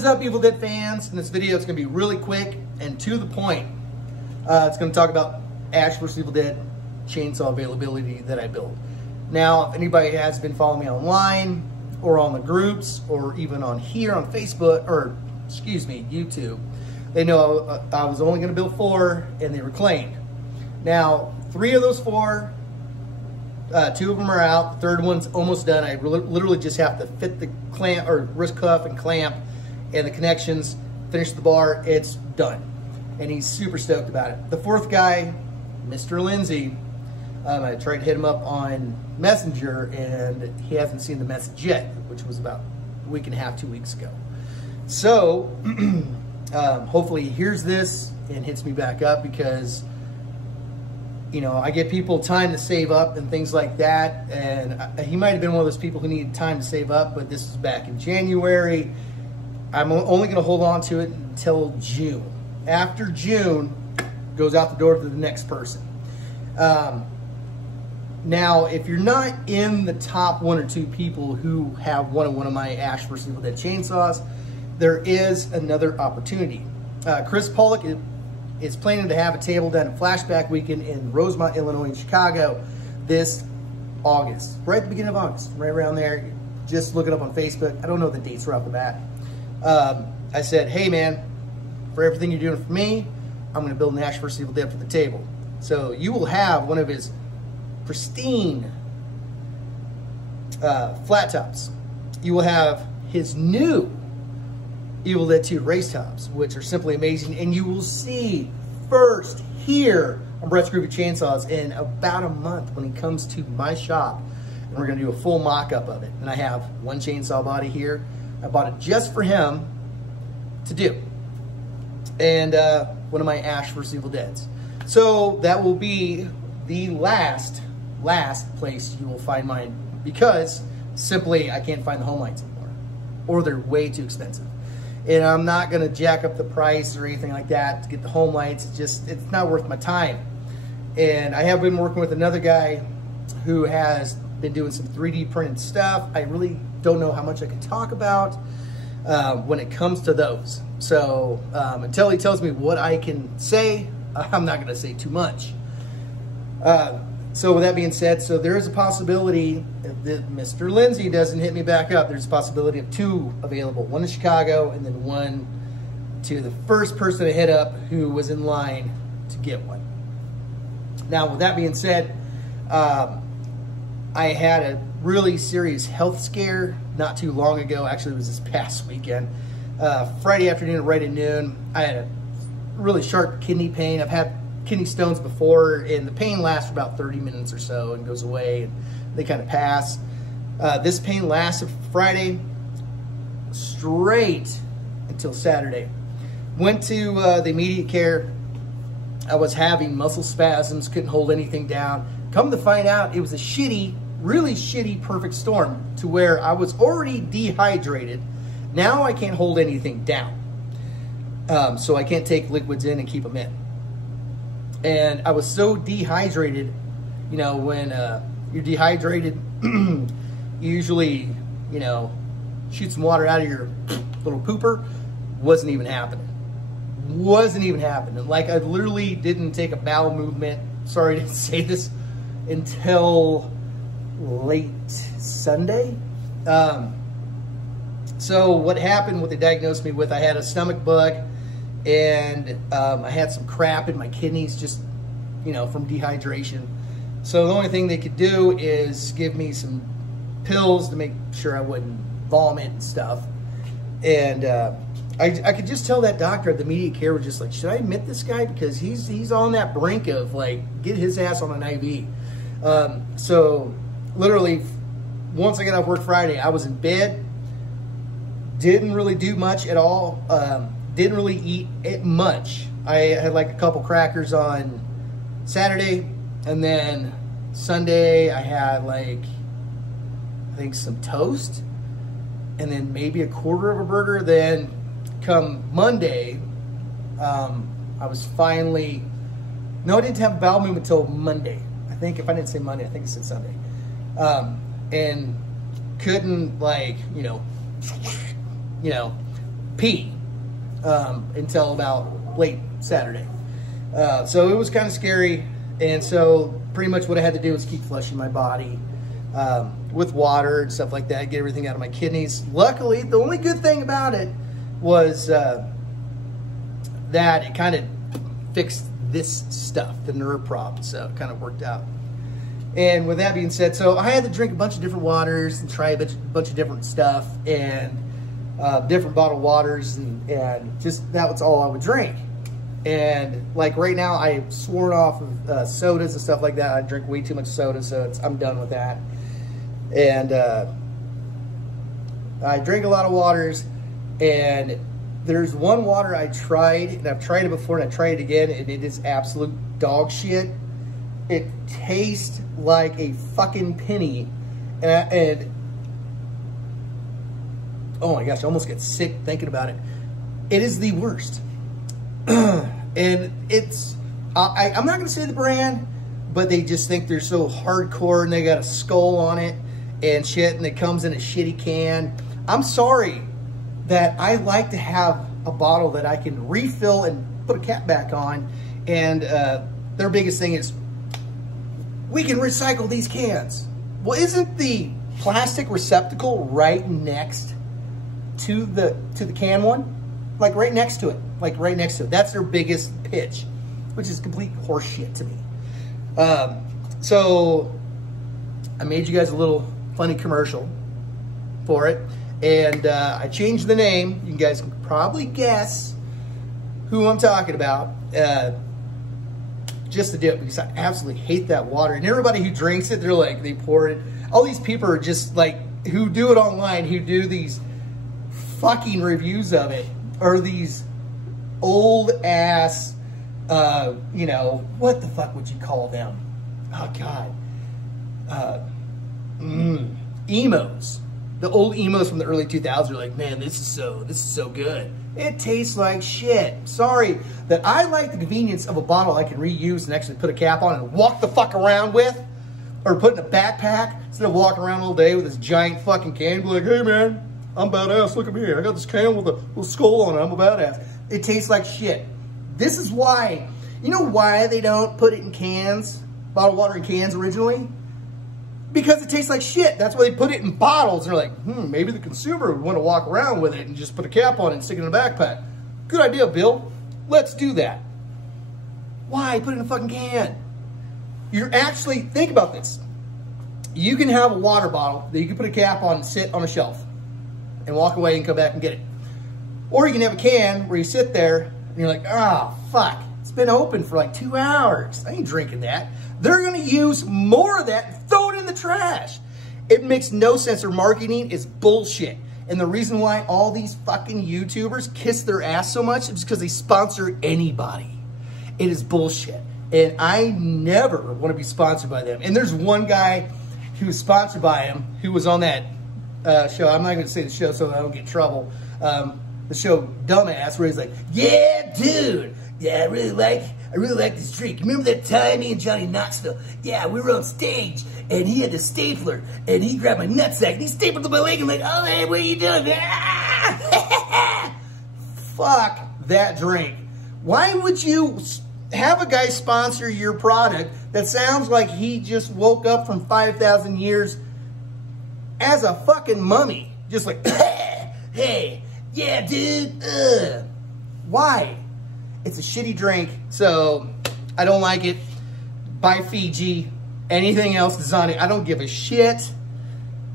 is up, Evil Dead fans? In this video, it's going to be really quick and to the point. It's going to talk about Ash vs. Evil Dead chainsaw availability that I built. Now, if anybody has been following me online or on the groups or even on here on Facebook, or excuse me, YouTube, they know I was only going to build 4 and they were claimed. Now, 3 of those 4, 2 of them are out. The 3rd one's almost done. I literally just have to fit the clamp or wrist cuff and clamp and the connections, finish the bar, it's done. And he's super stoked about it. The 4th guy, Mr. Lindsay, I tried to hit him up on Messenger and he hasn't seen the message yet, which was about a week and a half, 2 weeks ago. So hopefully he hears this and hits me back up, because you know, I get people time to save up and things like that, and he might have been one of those people who needed time to save up, but this was back in January. I'm only going to hold on to it until June. After June, goes out the door to the next person. Now, if you're not in the top 1 or 2 people who have one of my Ash vs. Evil Dead chainsaws, there is another opportunity. Chris Pollock is planning to have a table down at Flashback Weekend in Rosemont, Illinois, and Chicago this August. Right at the beginning of August, right around there. Just look it up on Facebook. I don't know the dates right off the bat. I said, hey man, for everything you're doing for me, I'm going to build an Ash vs. Evil Dead for the table. So you will have one of his pristine flat tops. You will have his new Evil Dead 2 race tops, which are simply amazing, and you will see first here on Brett's Groovy Chainsaws in about a month when he comes to my shop, and we're going to do a full mock-up of it. And I have one chainsaw body here. I bought it just for him to do, and one of my Ash vs. Evil Deads. So that will be the last place you will find mine, because simply I can't find the home lights anymore, or they're way too expensive. And I'm not going to jack up the price or anything like that to get the home lights. It's not worth my time. And I have been working with another guy who has been doing some 3D printed stuff. I really don't know how much I can talk about when it comes to those. So until he tells me what I can say, I'm not going to say too much. So with that being said, so there is a possibility that Mr. Lindsay doesn't hit me back up. There's a possibility of 2 available, 1 in Chicago and then 1 to the first person to hit up who was in line to get one. Now with that being said, I had a really serious health scare not too long ago. Actually, it was this past weekend. Friday afternoon right at noon, I had a really sharp kidney pain. I've had kidney stones before, and the pain lasts for about 30 minutes or so and goes away, and they kind of pass. This pain lasted Friday straight until Saturday. Went to the immediate care. I was having muscle spasms, couldn't hold anything down. Come to find out, it was a shitty, really shitty perfect storm to where I was already dehydrated. Now I can't hold anything down. So I can't take liquids in and keep them in. And I was so dehydrated, you know, when you're dehydrated, you usually, you know, shoot some water out of your little pooper. Wasn't even happening. Wasn't even happening. Like, I literally didn't take a bowel movement, sorry to say this, until late Sunday. So what happened, what they diagnosed me with, I had a stomach bug, and I had some crap in my kidneys, just, you know, from dehydration. So the only thing they could do is give me some pills to make sure I wouldn't vomit and stuff. And I could just tell that doctor at the immediate care was just like, should I admit this guy? Because he's on that brink of, like, get his ass on an IV. So literally, once I got off work Friday, I was in bed. Didn't really do much at all. Didn't really eat it much. I had like a couple crackers on Saturday, and then Sunday I had like, I think some toast, and then maybe a quarter of a burger. Then come Monday, I was finally, no, I didn't have a bowel movement until Monday. I think, if I didn't say Monday, I think I said Sunday. And couldn't, like, you know, pee until about late Saturday. So it was kind of scary. And so pretty much what I had to do was keep flushing my body with water and stuff like that, get everything out of my kidneys. Luckily, the only good thing about it was that it kind of fixed this stuff, the nerve problem, so it kind of worked out. And with that being said, so I had to drink a bunch of different waters and try a bunch of different stuff and different bottled waters, and just that was all I would drink. And like right now, I've sworn off of sodas and stuff like that. I drink way too much soda, so I'm done with that. And I drink a lot of waters, and there's one water I tried, and I've tried it before, and I tried it again, and it is absolute dog shit. It tastes like a fucking penny, and oh my gosh, I almost get sick thinking about it. It is the worst. And it's, I'm not going to say the brand, but they just think they're so hardcore, and they got a skull on it and shit, and it comes in a shitty can. I'm sorry that I like to have a bottle that I can refill and put a cap back on, and their biggest thing is, we can recycle these cans. Well, isn't the plastic receptacle right next to the can one? Like right next to it, like right next to it. That's their biggest pitch, which is complete horseshit to me. So I made you guys a little funny commercial for it, and I changed the name. You guys can probably guess who I'm talking about, just to do it, because I absolutely hate that water. And everybody who drinks it, they're like, they pour it. All these people are just like, who do it online, who do these fucking reviews of it, or these old ass, you know, what the fuck would you call them? Oh God, emos. The old emos from the early 2000s are like, man, this is so good. It tastes like shit. Sorry that I like the convenience of a bottle I can reuse and actually put a cap on and walk the fuck around with, or put in a backpack instead of walking around all day with this giant fucking can. Be like, hey man, I'm badass, look at me. I got this can with a little skull on it, I'm a badass. It tastes like shit. This is why, you know why they don't put it in cans, bottled water in cans originally? Because it tastes like shit. That's why they put it in bottles. They're like, maybe the consumer would want to walk around with it and just put a cap on it and stick it in a backpack. Good idea, Bill. Let's do that. Why put it in a fucking can? You're actually, think about this. You can have a water bottle that you can put a cap on and sit on a shelf and walk away and come back and get it. Or you can have a can where you sit there and you're like, oh, fuck. It's been open for like 2 hours. I ain't drinking that. They're going to use more of that and throw it in the trash. It makes no sense. Their marketing is bullshit. And the reason why all these fucking YouTubers kiss their ass so much is because they sponsor anybody. It is bullshit. And I never want to be sponsored by them. And there's one guy who was sponsored by him who was on that show. I'm not going to say the show so I don't get in trouble. The show Dumbass, where he's like, yeah, dude. Yeah, I really like this drink. Remember that time me and Johnny Knoxville? Yeah, we were on stage, and he had the stapler, and he grabbed my nutsack, and he stapled to my leg, and like, oh, hey, what are you doing? Fuck that drink. Why would you have a guy sponsor your product that sounds like he just woke up from 5,000 years as a fucking mummy? Just like, hey, yeah, dude, why? It's a shitty drink, so I don't like it. Buy Fiji. Anything else is on it. I don't give a shit.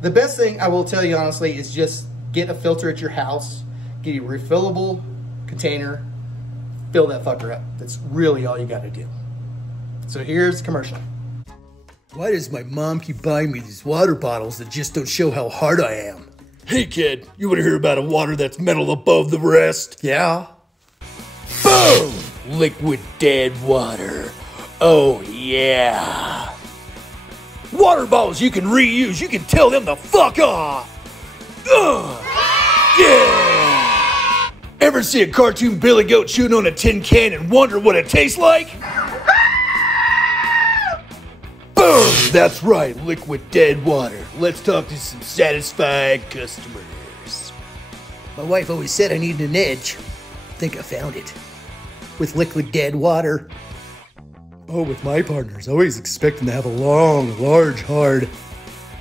The best thing I will tell you honestly is just get a filter at your house, get a refillable container, fill that fucker up. That's really all you gotta do. So here's the commercial. Why does my mom keep buying me these water bottles that just don't show how hard I am? Hey kid, you wanna hear about a water that's metal above the rest? Yeah. Boom! Liquid dead water. Oh yeah. Water bottles you can reuse. You can tell them the fuck off. Yeah. Ever see a cartoon Billy Goat chewing on a tin can and wonder what it tastes like? Boom! That's right, liquid dead water. Let's talk to some satisfied customers. My wife always said I needed an edge. I think I found it. With liquid dead water. Oh, with my partners, I always expect them to have a long, large, hard,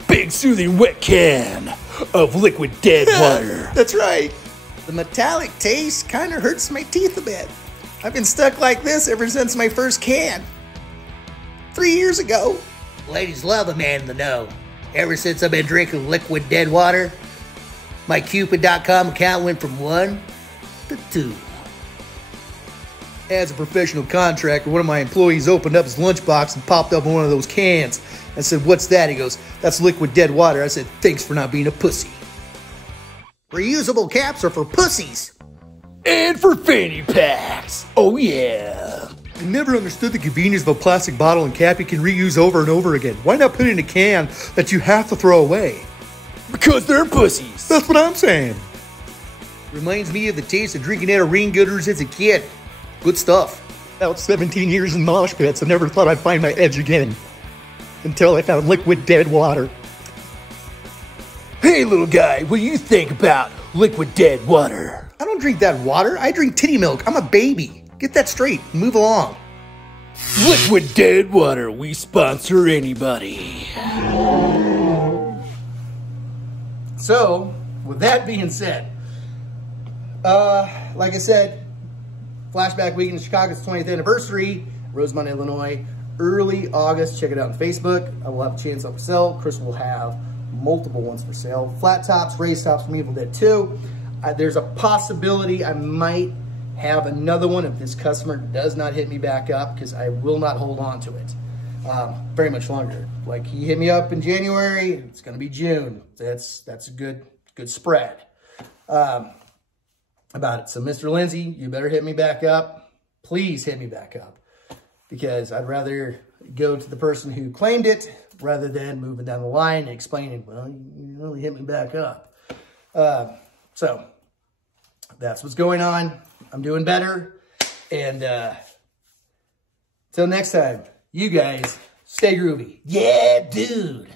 big soothing wet can of liquid dead water. That's right. The metallic taste kind of hurts my teeth a bit. I've been stuck like this ever since my first can. 3 years ago. Ladies love a man in the know. Ever since I've been drinking liquid dead water, my Cupid.com account went from 1 to 2. As a professional contractor, one of my employees opened up his lunchbox and popped up one of those cans. I said, "What's that?" He goes, "That's liquid dead water." I said, "Thanks for not being a pussy." Reusable caps are for pussies. And for fanny packs. Oh yeah. I never understood the convenience of a plastic bottle and cap you can reuse over and over again. Why not put it in a can that you have to throw away? Because they're pussies. That's what I'm saying. Reminds me of the taste of drinking out of rain gutters as a kid. Good stuff. About 17 years in mosh pits, I never thought I'd find my edge again. Until I found liquid dead water. Hey little guy, what do you think about liquid dead water? I don't drink that water. I drink titty milk. I'm a baby. Get that straight. Move along. Liquid dead water. We sponsor anybody. So, with that being said, like I said, Flashback Weekend in Chicago's 20th anniversary, Rosemont, Illinois, early August. Check it out on Facebook. I will have a chainsaw for sale. Chris will have multiple ones for sale. Flat tops, race tops from Evil Dead 2. There's a possibility I might have another one if this customer does not hit me back up, because I will not hold on to it very much longer. Like, he hit me up in January, it's going to be June. That's a good spread about it. So, Mr. Lindsay, you better hit me back up. Please hit me back up, because I'd rather go to the person who claimed it rather than moving down the line and explaining, well, you really hit me back up. So that's what's going on. I'm doing better. And till next time, you guys stay groovy. Yeah, dude.